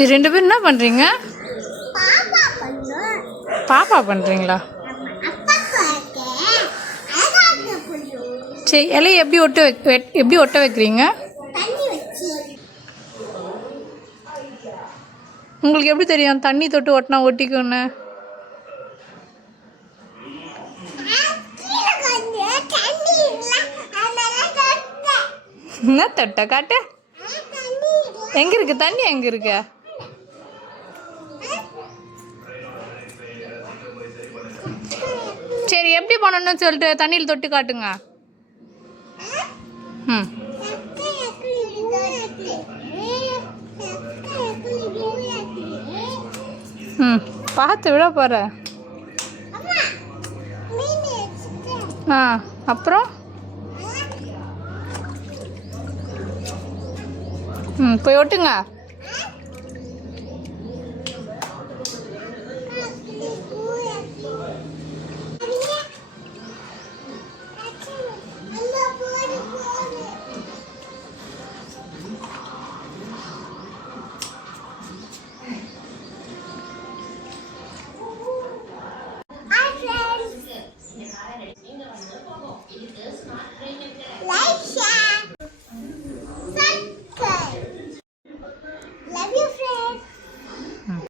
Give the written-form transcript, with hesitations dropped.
இது 2 பேரும் என்ன பண்ணுறீங்க? பாப்பா பண்ணுறீங்களா? சரி, இலையை எப்படி ஒட்ட வைக்கிறீங்க? உங்களுக்கு எப்படி தெரியும் தண்ணி தொட்டு ஒட்டினா ஒட்டிக்குன்னு? என்ன தொட்ட காட்டு? எங்கே இருக்கு தண்ணி? எங்கே இருக்கு? சரி, எப்படி பண்ணணும்னு சொல்லிட்டு தண்ணியில் தொட்டு காட்டுங்க. ம் ம் பார்த்து விட போகிற. அப்புறம் போய் ஒட்டுங்க.